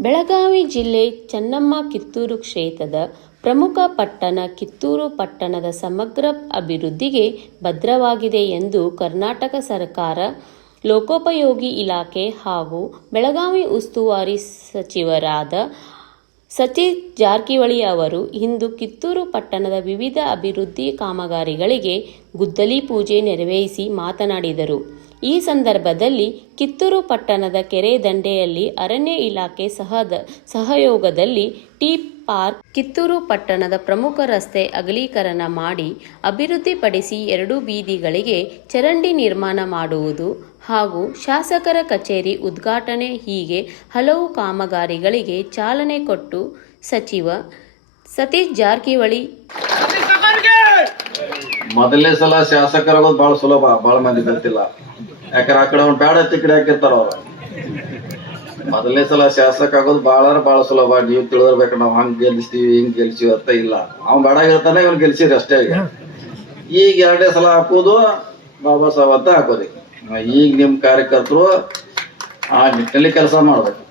ಬೆಳಗಾವಿ ಜಿಲ್ಲೆ ಚೆನ್ನಮ್ಮ ಕಿತ್ತೂರು ಕ್ಷೇತ್ರದ ಪ್ರಮುಖ ಪಟ್ಟಣ ಕಿತ್ತೂರು ಪಟ್ಟಣದ ಸಮಗ್ರ ಅಭಿವೃದ್ಧಿಗೆ ಭದ್ರವಾಗಿದೆ ಎಂದು ಕರ್ನಾಟಕ ಸರ್ಕಾರ, ಲೋಕೋಪಯೋಗಿ ಇಲಾಖೆ ಹಾಗೂ ಬೆಳಗಾವಿ ಉಸ್ತುವಾರಿ ಸಚಿವರಾದ ಸತೀಶ್ ಜಾರಕಿಹೊಳಿ ಅವರು ಇಂದು ಕಿತ್ತೂರು ಪಟ್ಟಣದ ವಿವಿಧ ಅಭಿವೃದ್ಧಿ ಕಾಮಗಾರಿಗಳಿಗೆ ಗುದ್ದಲಿ ಪೂಜೆ ನೆರವೇರಿಸಿ ಮಾತನಾಡಿದರು. ಈ ಸಂದರ್ಭದಲ್ಲಿ ಕಿತ್ತೂರು ಪಟ್ಟಣದ ಕೆರೆ ದಂಡೆಯಲ್ಲಿ ಅರಣ್ಯ ಇಲಾಖೆ ಸಹದ ಸಹಯೋಗದಲ್ಲಿ ಟೀ ಪಾರ್ಕ್, ಕಿತ್ತೂರು ಪಟ್ಟಣದ ಪ್ರಮುಖ ರಸ್ತೆ ಅಗಲೀಕರಣ ಮಾಡಿ ಅಭಿವೃದ್ಧಿಪಡಿಸಿ ಎರಡು ಬೀದಿಗಳಿಗೆ ಚರಂಡಿ ನಿರ್ಮಾಣ ಮಾಡುವುದು ಹಾಗೂ ಶಾಸಕರ ಕಚೇರಿ ಉದ್ಘಾಟನೆ ಹೀಗೆ ಹಲವು ಕಾಮಗಾರಿಗಳಿಗೆ ಚಾಲನೆ ಕೊಟ್ಟು ಸಚಿವ ಸತೀಶ್ ಜಾರಕಿಹೊಳಿ. ಮೊದಲನೇ ಸಲ ಶಾಸಕರಾಗೋದು ಬಹಳ ಸುಲಭ ಬಹಳ ಮಂದಿ ಗೊತ್ತಿಲ್ಲ. ಯಾಕಂದ್ರೆ ಆ ಕಡೆ ಅವ್ನು ಬೇಡ ಈ ಕಡೆ ಹಾಕಿರ್ತಾರ ಅವ್ರು. ಮೊದಲನೇ ಸಲ ಶಾಸಕ ಆಗೋದು ಬಹಳ ಬಹಳ ಸುಲಭ. ನೀವು ತಿಳಿದಿರ್ಬೇಕು ನಾವು ಹಂಗ್ ಗೆಲ್ಲಿಸ್ತೀವಿ ಹಿಂಗ್ ಗೆಲ್ಸಿವಿ ಅಂತ ಇಲ್ಲ. ಅವ್ನು ಬೇಡ ಇರ್ತಾನೆ ಇವ್ನು ಗೆಲ್ಸಿರಿ ಅಷ್ಟೇ ಈಗ. ಈಗ ಎರಡನೇ ಸಲ ಹಾಕೋದು ಬಾಬಾ ಸಾಹೇಬ್ ಅಂತ ಹಾಕೋದು ಈಗ. ನಿಮ್ ಕಾರ್ಯಕರ್ತರು ಆ ನಿಟ್ಟಿನಲ್ಲಿ ಕೆಲಸ ಮಾಡ್ಬೇಕು.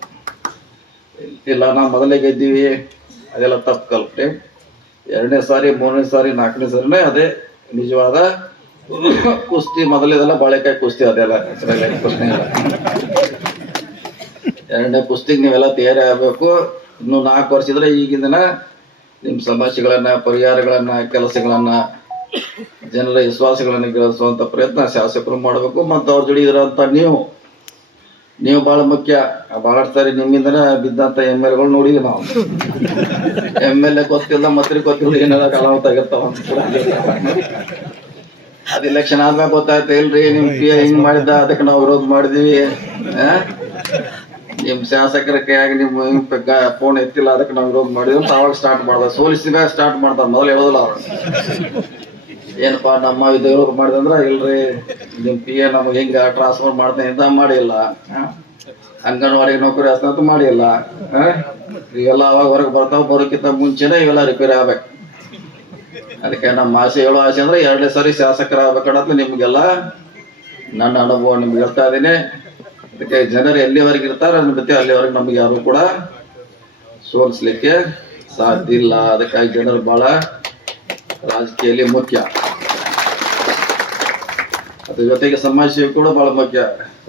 ಇಲ್ಲ ನಾವು ಮೊದಲೇ ಗೆದ್ದೀವಿ. ಅದೆಲ್ಲ ತಪ್ಪು ಕಲ್ಪನೆ ಎರಡನೇ ಸಾರಿ ಮೂರನೇ ಸಾರಿ ನಾಲ್ಕನೇ ಸಾರಿನೇ ಅದೇ ನಿಜವಾದ ಕುಸ್ತಿ ಮೊದಲಿದೆಲ್ಲ ಬಾಳೆಕಾಯಿ ಕುಸ್ತಿ ಅದೆಲ್ಲ ಎರಡನೇ ಕುಸ್ತಿಗೆ ನೀವೆಲ್ಲ ತಯಾರಿ ಆಗಬೇಕು. ಇನ್ನು ನಾಲ್ಕು ವರ್ಷ ಇದ್ರೆ ಈಗಿನ ದಿನ ನಿಮ್ಮ ಸಮಸ್ಯೆಗಳನ್ನ, ಪರಿಹಾರಗಳನ್ನ, ಕೆಲಸಗಳನ್ನ, ಜನರ ವಿಶ್ವಾಸಗಳನ್ನ ಗೆಲ್ಲಿಸುವಂತ ಪ್ರಯತ್ನ ಶಾಸಕರು ಮಾಡಬೇಕು. ಮತ್ತು ಅವ್ರ ಜೋಡಿ ಇರೋಂಥ ನೀವು ನೀವು ಬಹಳ ಮುಖ್ಯ. ಬಹಳಷ್ಟು ಸಾರಿ ಬಿದ್ದಂತ ಎಂ ಎಲ್ಗಳು ನೋಡಿದ್ವಿ ನಾವು. ಎಂ ಎಲ್ ಎ ಗೊತ್ತಿಲ್ಲ, ಮತ್ತೆ ಗೊತ್ತಿಲ್ಲ ಏನೆಲ್ಲ ಕಲಾವತ್ತಾಗಿರ್ತಾವ ಅದ್ ಇಲೆಕ್ಷನ್ ಆದ್ಮೇಲೆ ಗೊತ್ತಾಯ್ತು ಇಲ್ರಿ ನಿಮ್ ಪಿ ಹಿಂಗ್ ಮಾಡಿದ ಅದಕ್ಕೆ ನಾವು ವಿರೋಧ ಮಾಡಿದ್ವಿ? ನಿಮ್ ಶಾಸಕರ ಕೈಯಾಗಿ ನಿಮ್ ಫೋನ್ ಎತ್ತಿಲ್ಲ ಅದಕ್ಕೆ ನಾವು ವಿರೋಧ ಮಾಡಿದ್ವಿ ಅಂತ ಅವಾಗ ಸ್ಟಾರ್ಟ್ ಮಾಡ್ದ. ಸೋಲಿಸಿದ ಸ್ಟಾರ್ಟ್ ಮಾಡ್ದ ಮೊದಲು ಹೇಳೋದಿಲ್ಲ ಅವ್ರು. ಏನಪ್ಪಾ ನಮ್ಮ ಇದು ವಿರೋಧ ಮಾಡಿದಂದ್ರ ಇಲ್ರಿ ನಿಮ್ ಪಿ ಎ ನಮ್ಗೆ ಹಿಂಗ ಟ್ರಾನ್ಸ್ಫರ್ ಮಾಡ್ತೇನೆ ಅಂತ ಮಾಡಿಲ್ಲ? ಅಂಗನವಾಡಿ ನೌಕರಿ ಅಂತ ಮಾಡಿಲ್ಲ? ಇವೆಲ್ಲ ಅವಾಗ ಹೊರಗೆ ಬರ್ತಾವ ಬರೋಕ್ಕಿಂತ ಮುಂಚೆನೆ ಇವೆಲ್ಲ ರಿಪೇರಿ ಆಗ್ಬೇಕು. ಅದಕ್ಕೆ ನಮ್ಮ ಆಸೆ ಹೇಳೋ ಆಸೆ ಅಂದ್ರೆ ಎರಡನೇ ಸಾರಿ ಶಾಸಕರಾಗಬೇಕಾದ್ರೆ ನಿಮ್ಗೆಲ್ಲ ನನ್ನ ಅನುಭವ ನಿಮ್ಗೆ ಹೇಳ್ತಾ ಇದ್ದೀನಿ. ಅದಕ್ಕೆ ಜನರು ಎಲ್ಲಿವರೆಗೆ ಇರ್ತಾರೆ ಅದ್ರ ಜೊತೆ ಅಲ್ಲಿವರೆಗೆ ನಮ್ಗೆ ಯಾರು ಕೂಡ ಸೋಲಿಸ್ಲಿಕ್ಕೆ ಸಾಧ್ಯ ಇಲ್ಲ. ಅದಕ್ಕಾಗಿ ಜನರು ಬಹಳ ರಾಜಕೀಯಲ್ಲಿ ಮುಖ್ಯ. ಅದ್ರ ಜೊತೆಗೆ ಸಮಾಜ ಸೇವೆ ಕೂಡ ಬಹಳ ಮುಖ್ಯ.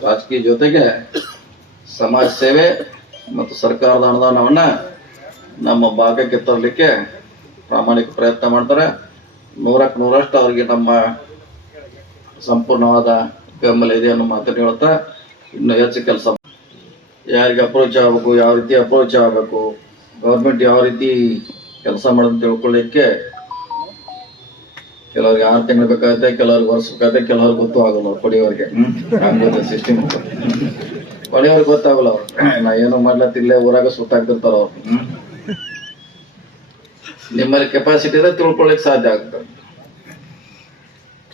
ರಾಜಕೀಯ ಜೊತೆಗೆ ಸಮಾಜ ಸೇವೆ ಮತ್ತು ಸರ್ಕಾರದ ಅನುದಾನವನ್ನ ನಮ್ಮ ಭಾಗಕ್ಕೆ ತರಲಿಕ್ಕೆ ಪ್ರಾಮಾಣಿಕ ಪ್ರಯತ್ನ ಮಾಡ್ತಾರೆ. ನೂರಕ್ಕೆ ನೂರಷ್ಟು ಅವರಿಗೆ ನಮ್ಮ ಸಂಪೂರ್ಣವಾದ ಬೆಂಬಲ ಇದೆ ಅನ್ನೋ ಮಾತನ್ನು ಹೇಳ್ತಾ ಇನ್ನು ಹೆಚ್ಚು ಕೆಲಸ ಯಾರಿಗೆ ಅಪ್ರೋಚ್ ಆಗಬೇಕು, ಯಾವ ರೀತಿ ಅಪ್ರೋಚ್ ಆಗಬೇಕು ಗೌರ್ಮೆಂಟ್ ಯಾವ ರೀತಿ ಕೆಲಸ ಮಾಡೋದು ತಿಳ್ಕೊಳ್ಳಿಕ್ಕೆ ಕೆಲವ್ರಿಗೆ ಆರು ತಿಂಗಳು ಬೇಕಾಗುತ್ತೆ, ಕೆಲವ್ರಿಗೆ ವರ್ಷ ಬೇಕಾಗುತ್ತೆ, ಕೆಲವ್ರಿಗೆ ಗೊತ್ತು ಆಗಲ್ಲ ಅವ್ರು ಕೊಡಿಯೋರಿಗೆ ಹಂಗೋದ ಸಿಸ್ಟಮ್ ಕೊಡಿಯವ್ರಿಗೆ ಗೊತ್ತಾಗಲ್ಲ ಅವ್ರು. ನಾ ಏನೋ ಮಾಡ್ಲತ್ತಿಲ್ಲೇ, ಊರಾಗ ಸುತ್ತಾಗ್ತಿರ್ತಾರ ಅವ್ರು. ನಿಮ್ಮಲ್ಲಿ ಕೆಪಾಸಿಟಿ ಇದೆ ತಿಳ್ಕೊಳ್ಳಿಕ್ ಸಾಧ್ಯ ಆಗ್ತದೆ.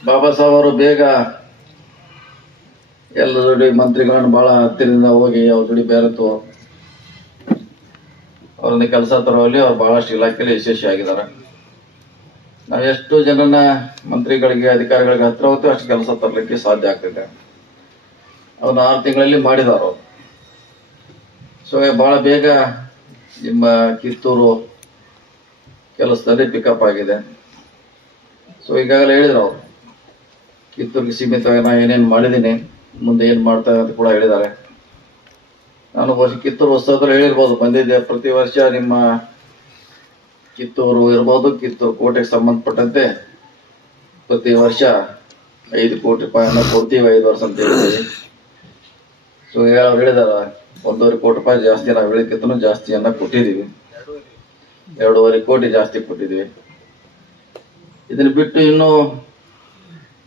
ಬಾಬಾ ಸಾಹೇಬ್ ಅವರು ಬೇಗ ಎಲ್ಲ ಜೋಡಿ ಮಂತ್ರಿಗಳನ್ನು ಬಹಳ ಹತ್ತಿರದಿಂದ ಹೋಗಿ ಅವ್ರ ಜೋಡಿ ಬೆರೆತು ಅವ್ರನ್ನ ಕೆಲಸ ತರುವಲ್ಲಿ ಅವ್ರು ಬಹಳಷ್ಟು ಇಲಾಖೆಯಲ್ಲಿ ಯಶಸ್ವಿ ಆಗಿದ್ದಾರೆ. ನಾವು ಎಷ್ಟು ಜನನ ಮಂತ್ರಿಗಳಿಗೆ, ಅಧಿಕಾರಿಗಳಿಗೆ ಹತ್ರ ಹೋಗ್ತೀವಿ, ಅಷ್ಟು ಕೆಲಸ ತರಲಿಕ್ಕೆ ಸಾಧ್ಯ ಆಗ್ತಿದೆ. ಅವ್ರನ್ನ ಆರು ತಿಂಗಳಲ್ಲಿ ಮಾಡಿದಾರು ಸೊ ಬಹಳ ಬೇಗ ನಿಮ್ಮ ಕಿತ್ತೂರು ಕೆಲಸದಲ್ಲಿ ಪಿಕಪ್ ಆಗಿದೆ. ಸೊ ಈಗಾಗಲೇ ಹೇಳಿದ್ರು ಅವರು. ಕಿತ್ತೂರಿಗೆ ಸೀಮಿತವಾಗಿ ನಾನು ಏನೇನು ಮಾಡಿದ್ದೀನಿ ಮುಂದೆ ಏನು ಮಾಡ್ತಾರೆ ಅಂತ ಕೂಡ ಹೇಳಿದ್ದಾರೆ. ನಾನು ವರ್ಷ ಕಿತ್ತೂರು ಉತ್ಸವದಲ್ಲಿ ಹೇಳಿರ್ಬೋದು, ಬಂದಿದ್ದೆ ಪ್ರತಿ ವರ್ಷ ನಿಮ್ಮ ಕಿತ್ತೂರು ಇರ್ಬೋದು, ಕಿತ್ತೂರು ಕೋಟೆಗೆ ಸಂಬಂಧಪಟ್ಟಂತೆ. ಪ್ರತಿ ವರ್ಷ ಐದು ಕೋಟಿ ರೂಪಾಯಿನ ಕೊಡ್ತೀವಿ, ಐದು ವರ್ಷ ಅಂತ ಹೇಳ್ತೀವಿ. ಸೊ ಅವ್ರು ಹೇಳಿದಾರ, ಒಂದೂವರೆ ಕೋಟಿ ರೂಪಾಯಿ ಜಾಸ್ತಿ ನಾವು ಹೇಳಿಕ್ಕಿಂತ ಜಾಸ್ತಿಯನ್ನು ಕೊಟ್ಟಿದ್ದೀವಿ. ಎರಡೂವರೆ ಕೋಟಿ ಜಾಸ್ತಿ ಕೊಟ್ಟಿದ್ವಿ. ಇದನ್ನ ಬಿಟ್ಟು ಇನ್ನು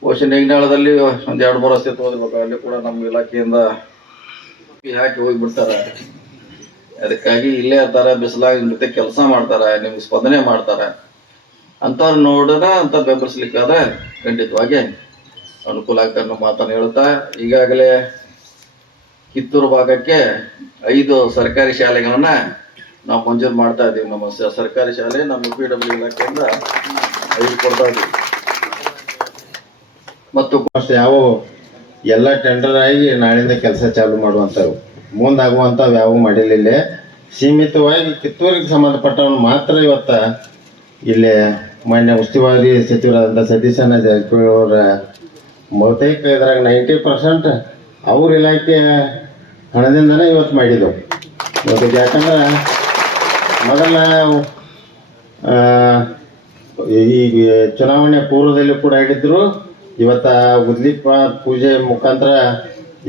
ಬಹುಶಃ ನೆಗ್ನಾಳದಲ್ಲಿ ಒಂದು ಎರಡು ಮೂರು ವರ್ಷ ತೋದ್ಬೇಕು ಅಲ್ಲಿ ಕೂಡ ನಮ್ಮ ಇಲಾಖೆಯಿಂದ ಹಾಕಿ ಹೋಗಿಬಿಡ್ತಾರೆ. ಅದಕ್ಕಾಗಿ ಇಲ್ಲೇ ಇರ್ತಾರ ಬಿಸಿಲಾಗಿ ಜೊತೆ ಕೆಲಸ ಮಾಡ್ತಾರೆ, ನಿಮ್ಗೆ ಸ್ಪಂದನೆ ಮಾಡ್ತಾರೆ. ಅಂಥವ್ರು ನೋಡೋಣ ಅಂತ ಬೆಂಬಲಿಸ್ಲಿಕ್ಕಾದ್ರೆ ಖಂಡಿತವಾಗಿ ಅನುಕೂಲ ಆಗ್ತದೆ ಅನ್ನೋ ಮಾತನ್ನು ಹೇಳ್ತಾ, ಈಗಾಗಲೇ ಕಿತ್ತೂರು ಭಾಗಕ್ಕೆ ಐದು ಸರ್ಕಾರಿ ಶಾಲೆಗಳನ್ನ ನಾವು ಮಂಜೂರು ಮಾಡ್ತಾ ಇದ್ದೀವಿ ನಮ್ಮ ಸರ್ಕಾರಿ ಶಾಲೆ, ನಮ್ಮ ಪಿ ಡಬ್ಲ್ಯೂ ಇಲಾಖೆಯಿಂದ ಕೊಡ್ತಾ ಇದ್ದೀವಿ ಮತ್ತು ಯಾವ ಎಲ್ಲ ಟೆಂಡರ್ ಆಗಿ ನಾಳಿಂದ ಕೆಲಸ ಚಾಲು ಮಾಡುವಂಥವು ಮುಂದಾಗುವಂಥವು ಯಾವ ಮಾಡಿಲ್ಲ ಸೀಮಿತವಾಗಿ ಕಿತ್ತೂರಿಗೆ ಸಂಬಂಧಪಟ್ಟವನು ಮಾತ್ರ ಇವತ್ತು ಇಲ್ಲಿ ಮಾನ್ಯ ಉಸ್ತುವಾರಿ ಸಚಿವರಾದಂಥ ಸತೀಶಣ್ಣ ಜಾರಕಿಹೊಳಿ ಅವರ ಬಹುತೇಕ ಇದ್ರಾಗ ನೈಂಟಿ ಪರ್ಸೆಂಟ್ ಅವ್ರ ಇಲಾಖೆಯ ಹಣದಿಂದನೇ ಇವತ್ತು ಮಾಡಿದ್ದೆವು ಯಾಕಂದ್ರೆ ಮೊದಲ ಆ, ಈ ಚುನಾವಣೆ ಪೂರ್ವದಲ್ಲಿ ಕೂಡ ಹೇಳಿದ್ರು ಇವತ್ತ ಉದ್ಲಿಪ ಪೂಜೆ ಮುಖಾಂತರ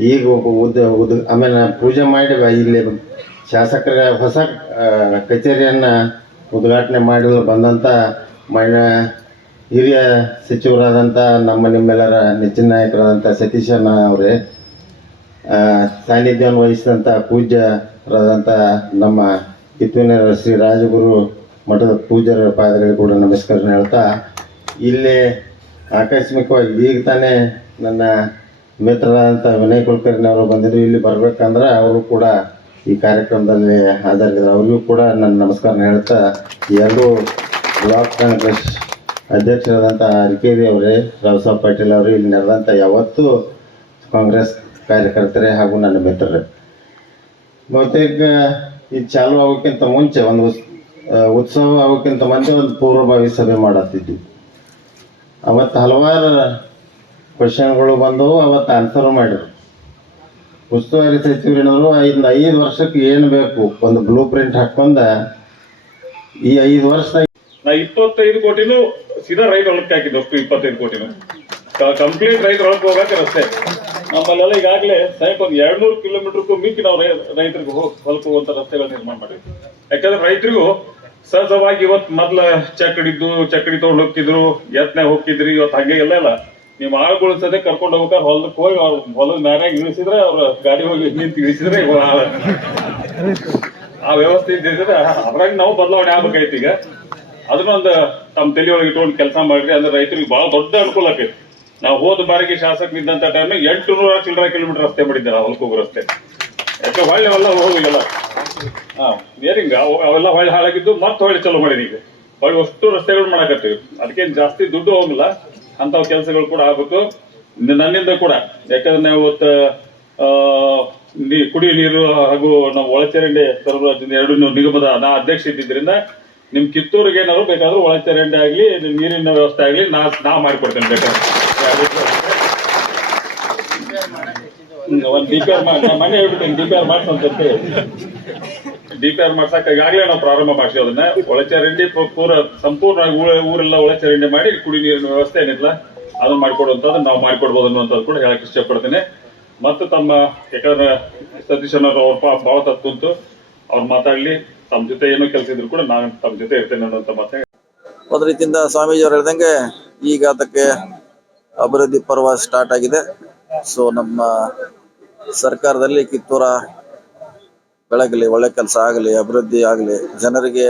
ಈಗ ಉದ್ ಉದ್ ಆಮೇಲೆ ಪೂಜೆ ಮಾಡಿ ಇಲ್ಲಿ ಶಾಸಕರ ಹೊಸ ಕಚೇರಿಯನ್ನ ಉದ್ಘಾಟನೆ ಮಾಡಲು ಬಂದಂಥ ಮಣ್ಣ ಹಿರಿಯ ಸಚಿವರಾದಂಥ ನಮ್ಮ ನಿಮ್ಮೆಲ್ಲರ ನೆಚ್ಚಿನ ನಾಯಕರಾದಂಥ ಸತೀಶಣ್ಣ ಅವರೇ ಸಾನ್ನಿಧ್ಯವನ್ನು ವಹಿಸಿದಂಥ ಪೂಜ್ಯರಾದಂಥ ನಮ್ಮ ಕಿತ್ತೂರಿನ ಶ್ರೀ ರಾಜಗುರು ಮಠದ ಪೂಜ್ಯರ ಪಾದಗಳಿಗೆ ಕೂಡ ನಮಸ್ಕಾರ ಹೇಳ್ತಾ, ಇಲ್ಲಿ ಆಕಸ್ಮಿಕವಾಗಿ ಈಗ ತಾನೇ ನನ್ನ ಮಿತ್ರರಾದಂಥ ವಿನಯ್ ಕುಲಕರ್ಣಿಯವರು ಬಂದಿದ್ರು. ಇಲ್ಲಿ ಬರ್ಬೇಕಂದ್ರೆ ಅವರು ಕೂಡ ಈ ಕಾರ್ಯಕ್ರಮದಲ್ಲಿ ಹಾಜರಿದ್ದರು ಅವ್ರಿಗೂ ಕೂಡ ನನ್ನ ನಮಸ್ಕಾರ ಹೇಳ್ತಾ ಎರಡು ಬ್ಲಾಕ್ ಕಾಂಗ್ರೆಸ್ ಅಧ್ಯಕ್ಷರಾದಂಥ ಅರಿಕೇರಿ ಅವರೇ ರಾವ್ ಪಾಟೀಲ್ ಅವರು, ಇಲ್ಲಿ ನಡೆದಂಥ ಯಾವತ್ತೂ ಕಾಂಗ್ರೆಸ್ ಕಾರ್ಯಕರ್ತರೇ ಹಾಗೂ ನನ್ನ ಮಿತ್ರರೇ. ಬಹುತೇಕ ಇದು ಚಾಲು ಆಗೋಕ್ಕಿಂತ ಮುಂಚೆ ಒಂದು ಉತ್ಸವ ಆಗೋಕ್ಕಿಂತ ಮುಂಚೆ ಒಂದು ಪೂರ್ವಭಾವಿ ಸಭೆ ಮಾಡತ್ತಿದ್ವಿ. ಅವತ್ತು ಹಲವಾರು ಕ್ವಶನ್ಗಳು ಬಂದವು, ಅವತ್ತು ಆನ್ಸರ್ ಮಾಡಿದ್ರು. ಉಸ್ತುವಾರಿ ಸಚಿವರಿನವರು ಐದು ಐದು ವರ್ಷಕ್ಕೆ ಏನು ಬೇಕು ಒಂದು ಬ್ಲೂ ಪ್ರಿಂಟ್ ಹಾಕೊಂಡ ಈ ಐದು ವರ್ಷ ಇಪ್ಪತ್ತೈದು ಕೋಟಿನೂ ಸೀದಾ ರೈತ ಒಳಕ್ಕೆ ಹಾಕಿದ್ದು ಅಷ್ಟು, ಇಪ್ಪತ್ತೈದು ಕೋಟಿನೂ. ಕಂಪ್ಲೀಟ್ ರೈತ ಒಳಕ್ಕೆ ಹೋಗಕ್ಕೆ ರಸ್ತೆ ನಮ್ಮಲ್ಲೆಲ್ಲ ಈಗಾಗಲೇ ಸಾಯಕ್ ಒಂದು ಎರಡ್ ನೂರು ಕಿಲೋಮೀಟರ್ಗೂ ಮಿಕ್ಕಿ ನಾವು ರೈತರಿಗೆ ಹೋಗ್ ಹೋಗುವಂತ ರಸ್ತೆಗಳ ನಿರ್ಮಾಣ ಮಾಡಿದ್ವಿ. ಯಾಕಂದ್ರೆ ರೈತರಿಗೂ ಸಹಜವಾಗಿ ಇವತ್ತು ಮೊದ್ಲ ಚಕ್ಕಡಿದ್ದು ಚಕ್ಕಡಿ ತಗೊಂಡು ಹೋಗ್ತಿದ್ರು, ಯತ್ನೆ ಹೋಗ್ತಿದ್ರಿ ಇವತ್ತು ಹಂಗೆ ಎಲ್ಲ ಇಲ್ಲ ನೀವು ಆಳುಗಳು ಸದೇ ಕರ್ಕೊಂಡು ಹೋಗ್ಬೇಕಾದ್ರೆ ಹೊಲಕ್ಕೆ ಹೋಗಿ ಅವ್ರ ಹೊಲದ ಮ್ಯಾರಾಗ ಇಳಿಸಿದ್ರೆ ಅವ್ರ ಗಾಡಿ ಹೋಗಿ ನಿಂತು ಇಳಿಸಿದ್ರೆ ಆ ವ್ಯವಸ್ಥೆ ಇದ್ದಿದ್ರೆ ಅದ್ರಾಗ ನಾವು ಬದಲಾವಣೆ ಆಗ್ಬೇಕಾಯ್ತು ಈಗ. ಅದನ್ನೊಂದು ತಮ್ಮ ತಲೆಯೊಳಗೆ ಇಟ್ಕೊಂಡು ಕೆಲಸ ಮಾಡ್ರಿ ಅಂದ್ರೆ ರೈತರಿಗೆ ಬಹಳ ದೊಡ್ಡ ಅನುಕೂಲ ಆಕೈತಿ. ನಾವು ಹೋದ ಬಾರಿಗೆ ಶಾಸಕನಿದ್ದಂತ ಟೈಮ್ ಎಂಟು ನೂರ ಚಿಲ್ಲರ ಕಿಲೋಮೀಟರ್ ರಸ್ತೆ ಮಾಡಿದ್ದೆ ನಾವು ಹೊಲ್ಕೋಗು ರಸ್ತೆ. ಯಾಕೆ ಹೊಳ್ಳಿ ಅವೆಲ್ಲ ಹೋಗಿಲ್ಲ ಹಾಂ ಏರಿಂಗ ಅವೆಲ್ಲ ಹೊಳ್ಳಿ ಹಾಳಾಗಿದ್ದು ಮತ್ತೆ ಹೊಳ್ಳಿ ಚಲೋ ಮಾಡಿದೀವಿ ಈಗ. ಹೊಳ್ಳಿ ಅಷ್ಟು ರಸ್ತೆಗಳು ಮಾಡಾಕತ್ತೀವಿ. ಅದಕ್ಕೇನು ಜಾಸ್ತಿ ದುಡ್ಡು ಹೋಗಿಲ್ಲ ಅಂಥವು ಕೆಲಸಗಳು ಕೂಡ ಆಗ್ಬೇಕು. ನನ್ನಿಂದ ಕೂಡ. ಯಾಕಂದ್ರೆ ನಾವು ಇವತ್ತು ನೀ- ನೀರು ಹಾಗೂ ನಾವು ಒಳಚರಂಡಿ ಸರಬರಾಜು ಎರಡು ನಿಗಮದ ನಾ ಅಧ್ಯಕ್ಷ ಇದ್ದಿದ್ರಿಂದ ನಿಮ್ ಕಿತ್ತೂರಿಗೆ ಏನಾದ್ರು ಬೇಕಾದ್ರೂ ಒಳಚರಂಡಿ ಆಗ್ಲಿ, ನೀರಿನ ವ್ಯವಸ್ಥೆ ಆಗ್ಲಿ ನಾ ನಾ ಮಾಡಿಕೊಡ್ತೇನೆ ಬೇಕಾದ್ರೆ. ಒಂದ್ ಡಿ ಪಿ ಆರ್ ಮನೆ ಹೇಳ್ಬಿಟ್ಟೇನೆ ಡಿಪೇರ್ ಪಿ ಆರ್ ಮಾಡ್ಸಂತ ಡಿ ಪಿ ಆರ್ ಮಾಡ್ಸಕ್ ಈಗಾಗಲೇ ನಾವು ಪ್ರಾರಂಭ ಮಾಡ್ತೀವಿ ಅದನ್ನ. ಒಳಚರಂಡಿ ಪೂರ ಸಂಪೂರ್ಣವಾಗಿ ಊರ- ಊರೆಲ್ಲ ಒಳಚರಂಡಿ ಮಾಡಿ, ಕುಡಿ ನೀರಿನ ವ್ಯವಸ್ಥೆ ಏನಿಲ್ಲ, ಅದನ್ನ ಮಾಡಿಕೊಡುವಂತದ್ದು ನಾವು ಮಾಡಿಕೊಡ್ಬೋದು ಅನ್ನುವಂಥದ್ದು ಕೂಡ ಹೇಳಕ್ ಇಷ್ಟಪಡ್ತೇನೆ. ಮತ್ತು ತಮ್ಮ ಯಾಕಂದ್ರೆ ಸತೀಶ್ ಅವ್ರ ಭಾಳ ತತ್ತು ಅವ್ರು ಮಾತಾಡ್ಲಿ, ತಮ್ಮ ಜೊತೆ ಏನೋ ಕೆಲಸ ಇದ್ರು ಕೂಡ ನಾನು ತಮ್ಮ ಜೊತೆ ಇರ್ತೇನೆ ಅನ್ನೋಂಥ ಮಾತೇ ಒಂದು ರೀತಿಯಿಂದ ಸ್ವಾಮೀಜಿ ಅವ್ರು ಹೇಳ್ದಂಗೆ ಈಗ ಅದಕ್ಕೆ ಅಭಿವೃದ್ಧಿ ಪರ್ವ ಸ್ಟಾರ್ಟ್ ಆಗಿದೆ. ಸೊ ನಮ್ಮ ಸರ್ಕಾರದಲ್ಲಿ ಕಿತ್ತೂರ ಬೆಳಗಲಿ ಒಳ್ಳೆ ಕೆಲಸ ಆಗಲಿ, ಅಭಿವೃದ್ಧಿ ಆಗಲಿ, ಜನರಿಗೆ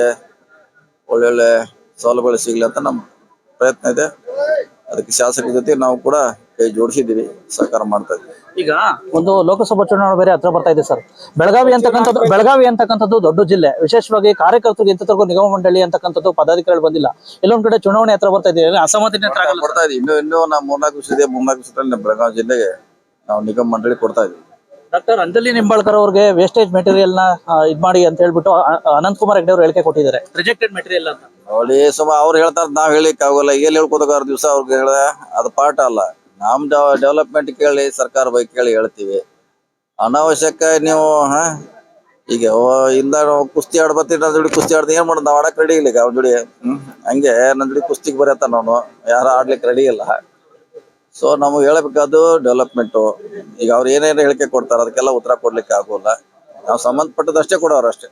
ಒಳ್ಳೊಳ್ಳೆ ಸೌಲಭ್ಯಗಳು ಸಿಗಲಿ ಅಂತ ನಮ್ಮ ಪ್ರಯತ್ನ ಇದೆ. ಅದಕ್ಕೆ ಶಾಸಕರ ಜೊತೆ ನಾವು ಕೂಡ ಕೈ ಜೋಡಿಸಿದ್ದೀವಿ, ಸಹಕಾರ ಮಾಡ್ತಾ ಇದ್ದೀವಿ. ಈಗ? ಒಂದು ಲೋಕಸಭಾ ಚುನಾವಣೆ ಬೇರೆ ಹತ್ರ ಬರ್ತಾ ಇದೆ ಸರ್. ಬೆಳಗಾವಿ ಅಂತಕ್ಕಂಥದ್ದು ಬೆಳಗಾವಿ ಅಂತಕ್ಕಂಥದ್ದು ದೊಡ್ಡ ಜಿಲ್ಲೆ. ವಿಶೇಷವಾಗಿ ಕಾರ್ಯಕರ್ತರಿಗೆ ಎಂತವರೆಗೂ ನಿಗಮ ಮಂಡಳಿ ಅಂತಕ್ಕಂಥದ್ದು ಪದಾಧಿಕಾರಿಗಳು ಬಂದಿಲ್ಲ. ಎಲ್ಲೊಂದ್ ಕಡೆ ಚುನಾವಣೆ ಹತ್ರ ಬರ್ತಾ ಇದೆ. ಅಸಮಾಧಾನ ಹತ್ರ ಆಗಲ್ಲ ಕೊಡ್ತಾ ಇದೀವಿ ಇನ್ನು ಇನ್ನೂ ನಾವು ಮೂರ್ನಾಲ್ಕು ವರ್ಷ ಇದೆ. ಮೂರ್ನಾಲ್ಕು ವರ್ಷದಲ್ಲಿ ನಮ್ಮ ಬೆಳಗಾವಿ ಜಿಲ್ಲೆಗೆ ನಾವು ನಿಗಮ ಮಂಡಳಿ ಕೊಡ್ತಾ ಇದೀವಿ. ಡಾಕ್ಟರ್ ಅಂಜಲಿ ನಿಂಬಾಳ್ಕರ್ ಅವ್ರಿಗೆ ವೇಸ್ಟೇಜ್ ಮೆಟೀರಿಯಲ್ನ ಇದ್ ಮಾಡಿ ಅಂತ ಹೇಳ್ಬಿಟ್ಟು ಅನಂತ್ ಕುಮಾರ್ ಹೆಗ್ಡೆ ಅವರು ಹೇಳಿಕೆ ಕೊಟ್ಟಿದ್ದಾರೆ. ರಿಜೆಕ್ಟೆಡ್ ಮೆಟೀರಿಯಲ್ ಅಂತ. ಅವಳಿ ಸುಮ್ಮ ಅವ್ರು ಹೇಳ್ತಾರ ನಾವ್ ಹೇಳಿಕ್ ಆಗೋಲ್ಲ. ಎಲ್ಲಿ ಹೇಳ್ಕೋತಾರ ದಿವಸ ಅವ್ರಿಗೆ ಹೇಳ್ದೆ ಅದು ಪಾಠ ಅಲ್ಲ. ನಮ್ ಡೆವಲಪ್ಮೆಂಟ್ ಕೇಳಿ, ಸರ್ಕಾರ ಬಗ್ಗೆ ಕೇಳಿ ಹೇಳ್ತೀವಿ. ಅನಾವಶ್ಯಕ ನೀವು, ಹಾ? ಈಗ ನಾವು ಕುಸ್ತಿ ಆಡ್ ಬರ್ತೀನಿ ಜೋಡಿ ಕುಸ್ತಿ ಆಡ್ದು ಏನ್ ಮಾಡೋದು ನಾವು ಆಡಕ್ ರೆಡಿ ಇಲ್ಲ ಈಗ ಅವ್ನ ಜೋಡಿ, ಹ್ಮ್? ಹಂಗೆ ನನ್ನ ಜೋಡಿ ಕುಸ್ತಿಗೆ ಬರತ್ತ ನಾನು, ಯಾರು ಆಡ್ಲಿಕ್ಕೆ ರೆಡಿ ಇಲ್ಲ. ಸೊ ನಮಗೆ ಹೇಳಬೇಕಾದ್ದು ಡೆವಲಪ್ಮೆಂಟ್ ಈಗ ಅವ್ರು ಏನೇನು ಹೇಳಿಕೆ ಕೊಡ್ತಾರೆ, ಅದಕ್ಕೆಲ್ಲ ಉತ್ತರ ಕೊಡ್ಲಿಕ್ಕೆ ಆಗೋಲ್ಲ. ನಾವು ಸಂಬಂಧಪಟ್ಟದಷ್ಟೇ ಕೊಡೋರು ಅಷ್ಟೇ.